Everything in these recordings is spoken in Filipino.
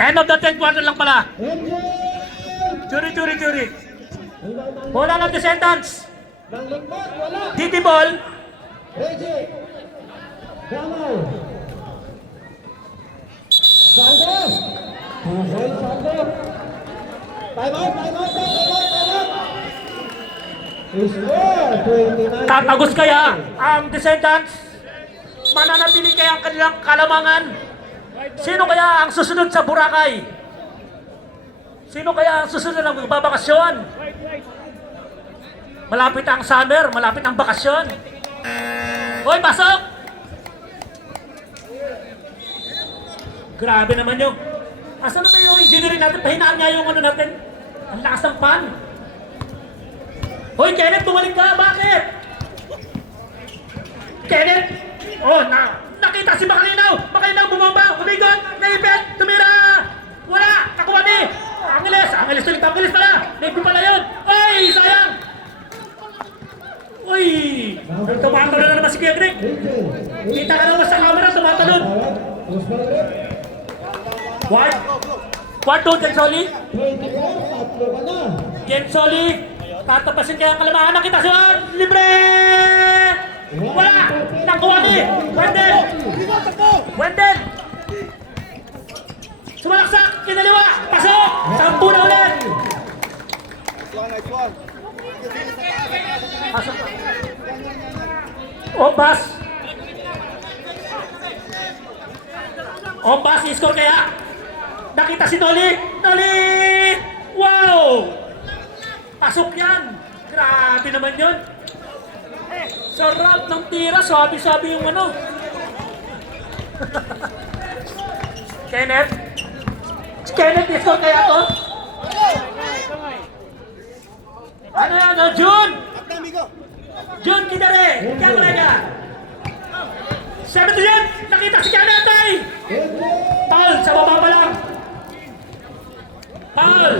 End of the 10th quarter lang pala. Jury. Bola ng Descendants. DT ball. Tatagos kaya ang Descendants? Mananatili kaya ang kanilang kalamangan? Sino kaya ang susunod sa Boracay? Sino kaya ang susunod ng magbabakasyon? Malapit ang summer, malapit ang bakasyon. Hoy, pasok! Grabe naman yung... Asan na yung engineering natin? Pahinaan nga yung ano natin. Ang lakas ng pan. Hoy, Kenneth, bumalik ka! Bakit? Kenneth! Oh, nakita si Makalinaw! Makalinaw, bumamba! Humigot! Naipit! Tumira! Wala! Nakuha ni! Angeles ulit! Angeles pala! Navy pala yun! Ay! Sayang! Uy! Tumatalo na naman si Kuya Greg! Kita ka naman sa camera, tumatalon! What? What to Jensoli? Jensoli! Tatapasin kaya ang kalamahan! Nakita siya! Libre! Wala! Nakuha ni! Wendell! Sumalaksak! Kinaliwa! Pasok! 10 na ulit! Pasok! Ombas! I-score kaya! Nakita si Noli! Wow! Pasok yan! Grabe naman yun! Sarap ng tira, sabi yung ano. Kenneth, i-score kaya to? Ano, June? June Kidare, kaya talaga. Sabi to yun, nakita si Kenneth ay! Paul, sa baba pa lang. Paul!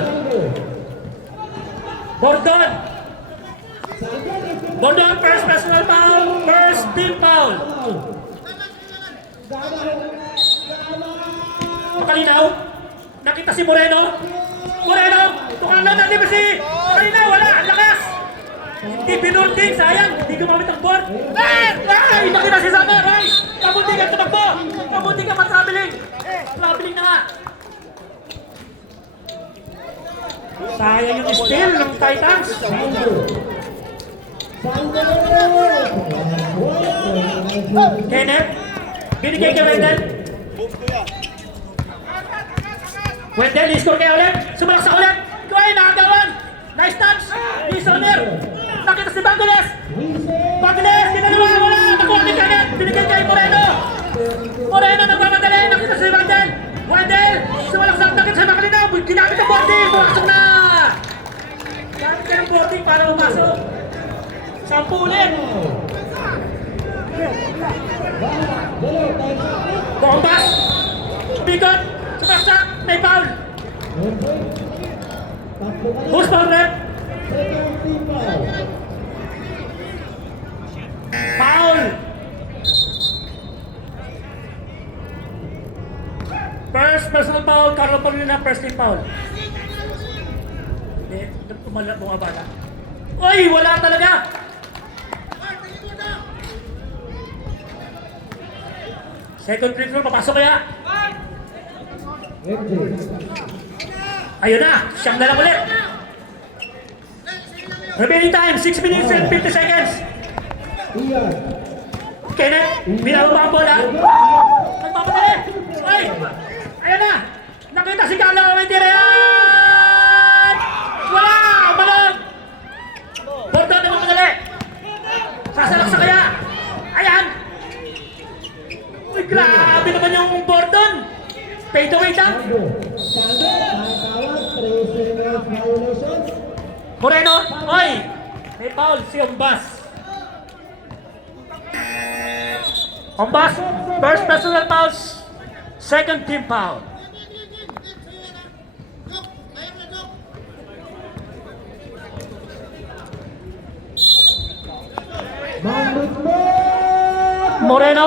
Bordon, first personal foul, first team foul. Makalinaw, nakita si Moreno, tukang lang natin ba si Makalinaw, wala, ang lakas. Hindi binulting, sayang, hindi gumamit ang board. Ay, nakita si Summer, ay, kabuti ka tumakbo, kabuti ka traveling na nga. Sayang yung steal ng Titans. Kenneth, binigay kay Wendell. Wendell, i-score kayo ulit. Sumalaksak ulit. Kuhay, nakagawan. Nice touch. Lisoner. Nakita si Bangules. Ginagawa. Wala. Nakuha ni Kenneth. Binigay kay Moreno. Nagmamadali. Nakita si Wendell. Sumalaksak. Nakita si Makalinaw. Ginamit ang boarding. Pumasok na. Gamit ka ng boarding para pumasok. 10 ulit. Bombas. Bigot. Sumaksak. May foul. Who's foul, rep? Foul. First personal foul. Carlo Paulina, first team foul. Bumabala. Uy, wala talaga. Second free throw, papasok kaya? Ayun na, siyam na lang ulit. Remaining time, 6 minutes and 50 seconds. Kenneth, binababa ang bola. Nagpapadali. Ay, ayun na. Nakita si Carlo, may tira yan. Wala, balog. Bordo na mamadali. Sasalak sa kaya. Ayan. Uy, grabe naman yung Bordon. Fade away lang. Moreno, oy! May foul si Ombas. First personal fouls, second team foul. Moreno,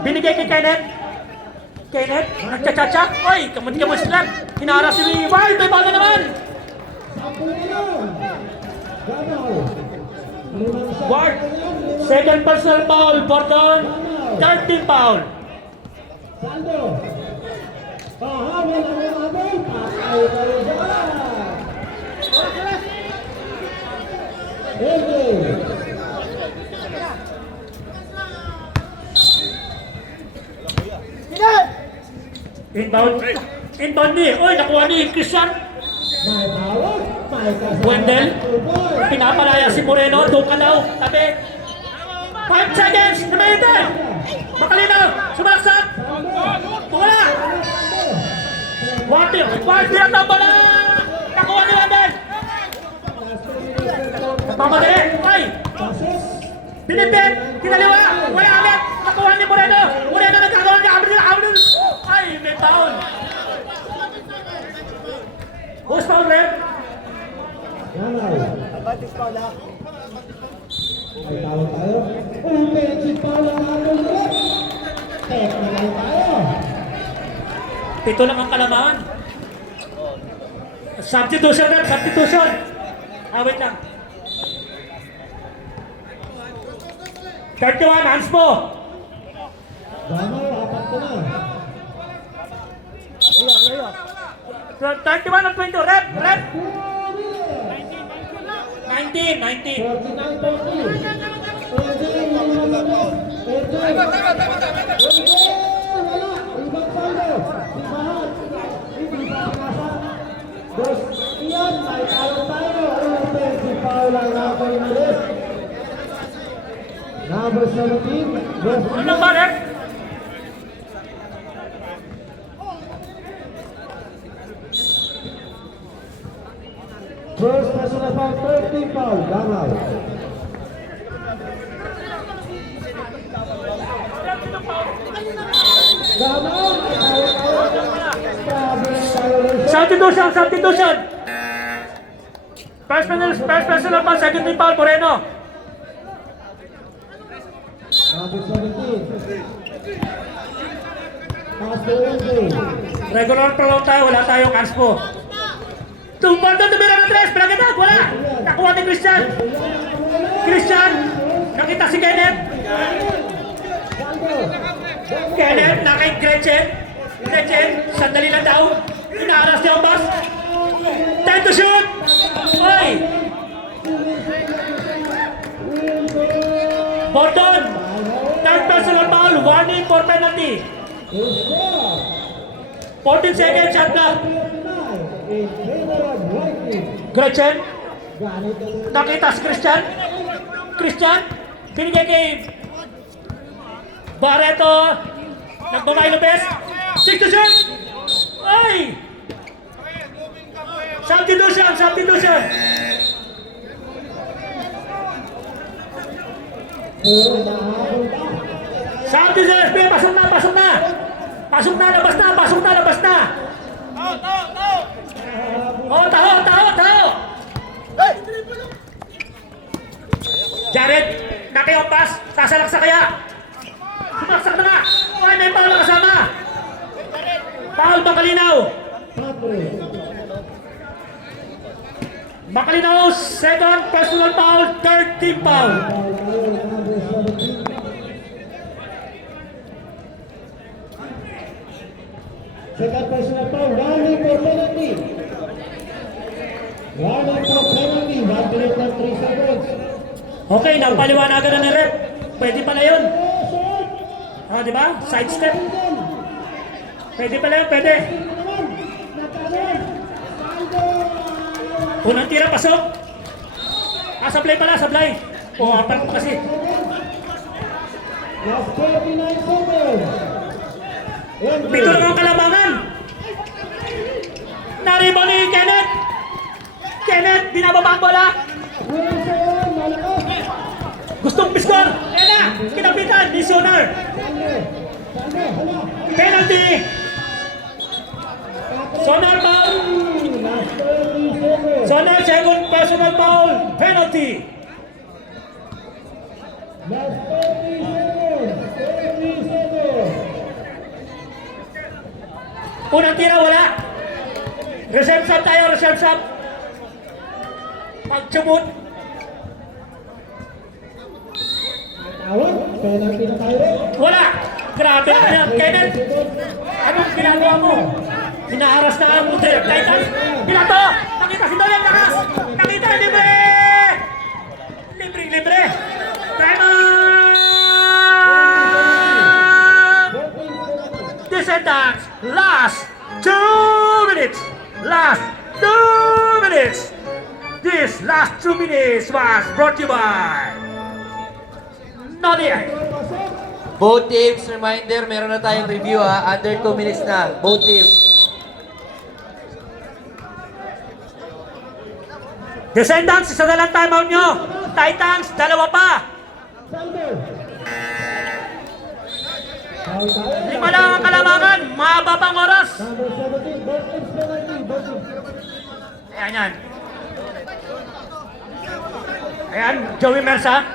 binigay kay Kenneth. Kenneth, nagchat-chat. Oy, kamuti-kamuti sila. Hinaras si Ward, may bago naman. Ward, second personal foul, Bordon, third team foul. Saldo. Pahabol ang umabol. Patay kayo dyan. Inbound. Inbound ni. Oy, nakuha ni Christian. May tawag. May kasama. Wendell. Pinapalaya si Moreno. Doon ka daw. Tabi. 5 seconds. Namayita. Makalinaw. Sumaksak. Wala. Water. Water ang tambala. Nakuha ni Wendell. Nagmamadali. Ay. Binibit. Kinaliwa. Wala ulit. Nakuha ni Moreno. Moreno nagkakaroon niya. Abdul. Ay, may foul. Who's foul, ref? Batis pa lang. May tawag tayo. Offensive foul ang ating rep. Technical tayo. Ito lang ang kalamangan. Substitution, ref. Substitution. Wait lang. 31, hands mo. Damaw, apat ko na. 31 and 20, rep. 19. 19. Number 17. Ano ba, rep? First personal foul, 13 foul, Damaw. Damaw, Substitution. First personal foul, second team foul, Moreno. Number 17. Pass to Wendell. Regular prolong tayo, wala tayong hands po. Tumpal doon, tumira ng 3, Bragatag, wala. Nakuha ni Christian. Nakita si Kenneth. Kenneth, nakay Gretchen, sandali lang daw. Inaaras niya ang bus. Time to shoot! Oy! Bordon! Third personal foul, warning for penalty. 14 seconds, shot clock. Gretchen, nakita si Christian, binigay kay Barreto, nagbabay Lopez, 6 to shoot! Ay! Substitution! Substitution, pasok na, labas na! Oh, taho! Jared, nakayong pass, sasalaksa kaya. Sumaksak na nga. Oy, may foul na kasama. Foul, Makalinaw, second personal foul, third team foul. Second personal foul, warning for penalty. Warning for penalty, 1 minute and 3 seconds. Okay, napaliwanagan na ng rep. Pwede pala yun. Oh, di ba? Side step. Pwede pala yun, pwede. Unang tira, pasok. Sablay pala, sablay. Apat pa kasi. Last 39 seconds. Pito lang ang kalamangan. Naribo ni Kenneth. Binababa ang bola. Gustong piskor. Ayan na, kinapitan, Listener. Penalty. Sonar foul. Sonar second personal foul. Penalty. Last 30 seconds. Unang tira, wala. Reserve sub tayo, reserve sub. Pag-chumot. Tawag, penalty na tayo rin. Wala. Grabe na yan. Kenneth, anong ginagawa mo? Hinaharas na ang Titans. Pilato! Nakita si Doyle, lakas! Nakita, libre! Libre! Time out! Descendants, last 2 minutes! Last 2 minutes! This last 2 minutes was brought to you by Nadia. Both teams, reminder, meron na tayong review ha. Under 2 minutes na. Both teams. Descendants, isa na lang timeout nyo. Titans, dalawa pa. Saldo. Foul tayo. 5 lang ang kalamangan. Mahaba pang oras. Number 17, both teams penalty, both teams. Ayan yan. Ayan, Joey Mersa.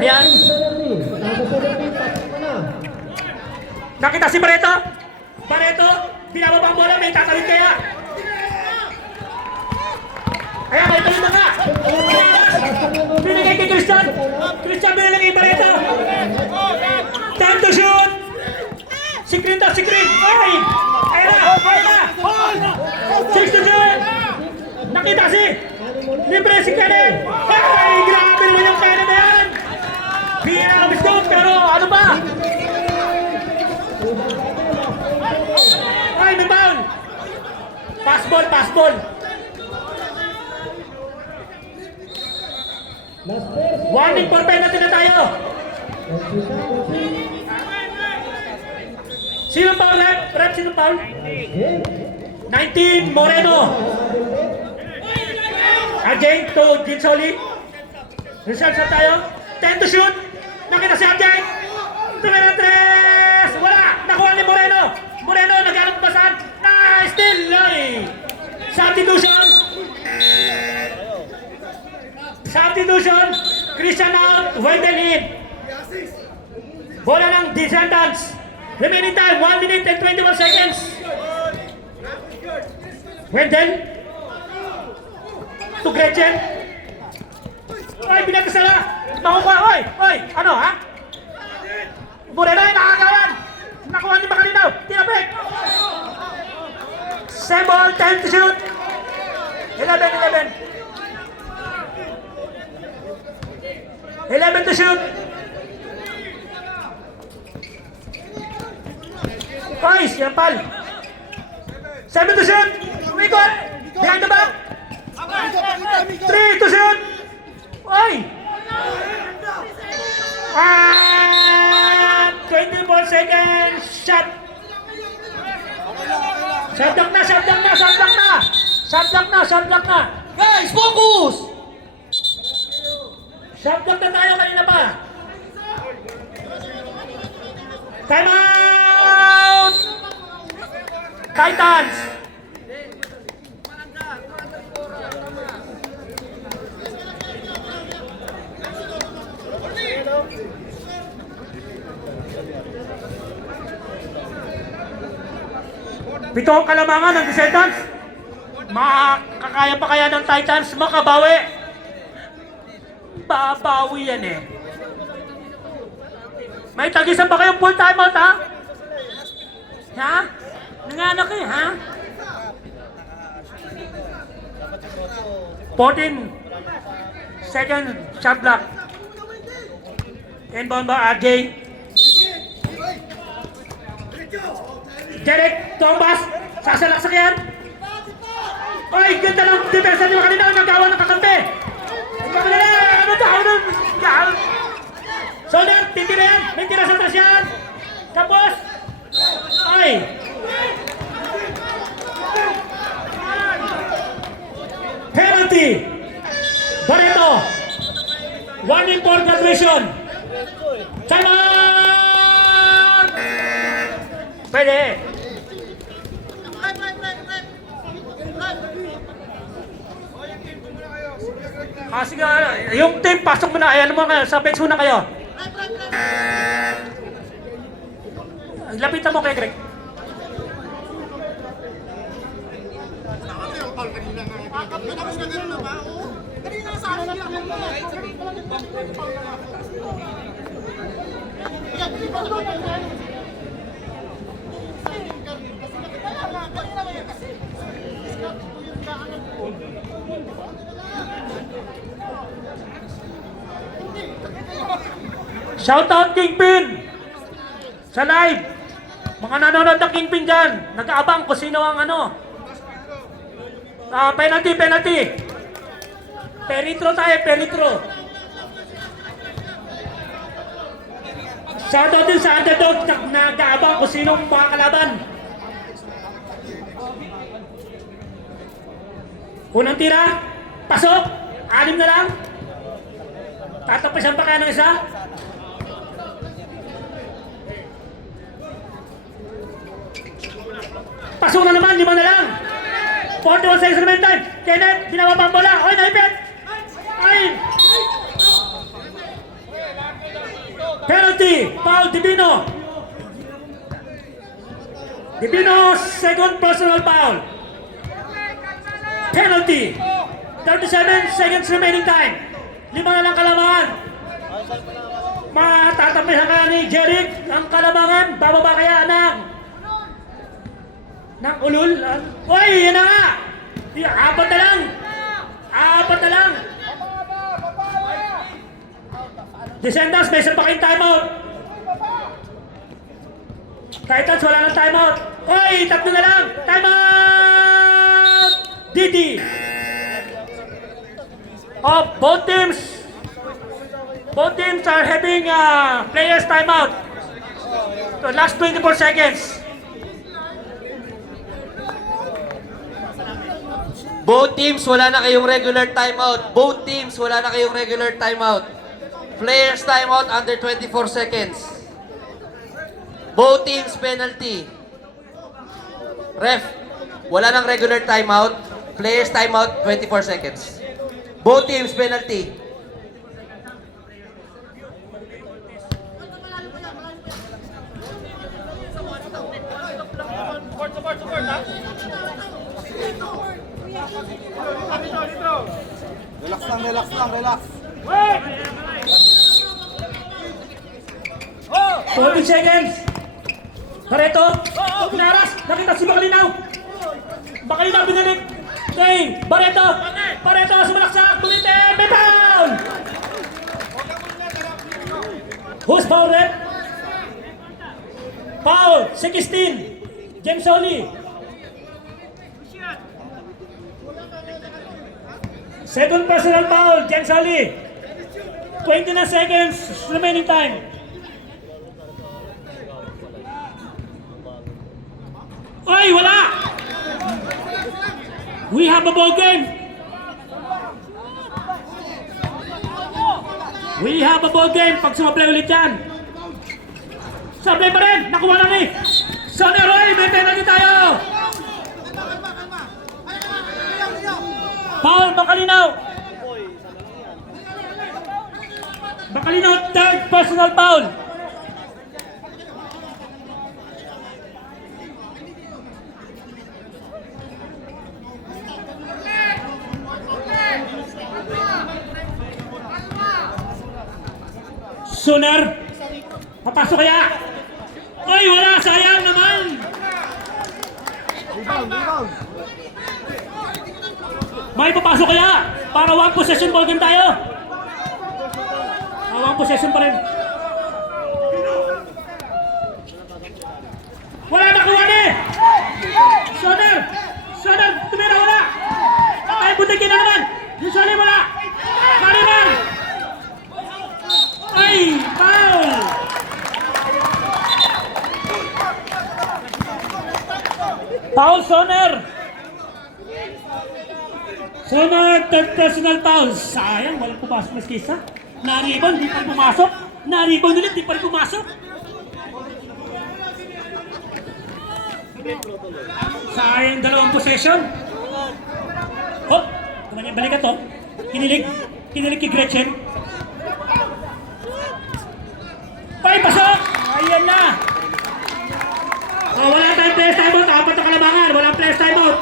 Ayan. Penalty. Number 17, pasok mo na. Nakita si Barreto. Barreto, binababa ang bola. May tatawid kaya. Ayan, ito yung mga. Binigay kay Christian. Christian binigay kay Barreto. Time to shoot. Sikrin daw, sikrin. Ay! Ayan na, ayan na. 6 to 0. Nakita si libre si Kenneth. Ay, grabe naman yung Kenneth na yan. Pinakabiscout, pero ano ba? Ay, may foul. Pass ball. Last pass. Warning for penalty na tayo. Sino foul, rep? Sino foul? 19, Moreno. Ajay to Ginsoli. Reserve sa tayo. 10 to shoot. Nakita si Ajay. 3-3. Wala. Nakuha ni Moreno. Moreno, nag-anong basan. Still. Substitution. Christian out. Wendell in. Bola ng Descendants. Remaining time, 1 minute and 21 seconds. Wendell. To Gretchen. Ay, pinagkasala. Makukuha. Oy, ano ha? Moreno ay nakagawan. Nakuha ni Makalinaw. Tinapik. Sembol, 10 to shoot. 11 to shoot. Nice, yan pal. 7 to shoot. Umikot. Behind the back. 3 to shoot. Oy. 24 seconds. Shot. Shot block na. Guys, focus! Shot block na tayo kanina pa. Time out! Titans! Pito ang kalamangan ng Descendants. Makakaya pa kaya ng Titans makabawi? Babawi yan eh. May tagisan ba kayong full timeout ha? Ha? Nanganak eh ha? 14 second shot block. Inbound ba RJ? Derek, Tombas, sasalaksak yan. Oy, ganda ng depensa niyo kanina, nagawa ng kakampi. Solder, titira yan, may tira sa taas yan. Tapos, ay. Penalty. Barreto. Warning for graduation. Time out! Pwede. Sige, yung team, pasok mo na. Ayan mo kayo, sa bench muna kayo. Lapitan mo kay Greg. Shoutout Kingpin! Sa live! Mga nanonood ng Kingpin dyan, nag-aabang kung sino ang ano. Penalty! Peritro tayo, Peritro. Shoutout din sa underdog na nag-aabang kung sino ang mga kalaban. Unang tira, pasok, 6 na lang. Tatapasan pa kaya ng isa? Pasok na naman, 5 na lang. 41 seconds remain time. Kenneth, ginawa pang bola. Oy, naipit. Ay. Penalty, foul, Divino. Divino, second personal foul. Penalty. 37 seconds remaining time. 5 na lang kalamangan. Matatapihan ka ni Jeric ang kalamangan. Bababa kaya ng ulul. Uy, yan na nga. 4 na lang. 4 na lang. Descendants, may isa pa kayong timeout. Titans, wala ng timeout. Uy, 3 na lang. Timeout! Didi. Both teams are having players timeout. So last 24 seconds. Both teams, wala na kayong regular timeout. Both teams, wala na kayong regular timeout. Players timeout under 24 seconds. Both teams penalty. Ref, wala nang regular timeout. Players timeout 24 seconds. Both teams penalty. Relax lang. 40 seconds. Pareto. Pinaras. Nakita si Bakalinaw. Bakalinaw binalik. Okay. Pareto. Sumalaksak. Tumitin. May foul. Who's foul, rep? Foul. 16. James Oli. Second personal foul. James Oli. 20 na seconds remaining time. Oy, wala! We have a ball game. We have a ball game. Pag sumablay ulit yan. Sablay pa rin. Nakuha lang eh. Soner, oy, may penalty tayo. Foul, Bakalinaw. Bakalinaw, third personal foul. Soner, papasok kaya? Oy, wala, sayang naman. Rebound. May papasok kaya? Para 1 possession ball game tayo. 1 possession pa rin. Wala, nakuha na eh. Soner, tumira, wala. Ay, butikin na naman. Yung Soner, wala. Kaliman. Ay, foul. Foul, Soner, third personal foul. Sayang, walang pumasok na skisa. Na-rebound, di pa rin pumasok. Na-rebound ulit, di pa rin pumasok. Sayang, 2 possession. Oh, balikat to. Kinilig kay Gretchen. Ay, pasok! Ayan na! Oh, wala tayong players timeout. 4 na kalabangan. Walang players timeout.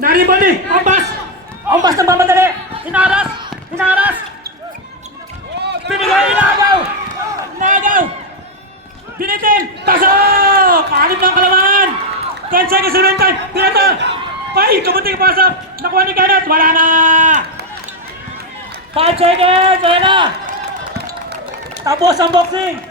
Naribali! Ombas! Ombas na mamadali! Hinaras! Hinaras! Binigay! Inagaw! Inagaw! Binitin! Pasok! Anim ng kalaman! 10 seconds remain time! Pinata! Ay! Kabuting pasok! Nakuha ni Kenneth! Wala na! 5 seconds! Wala na! Tapos ang boxing!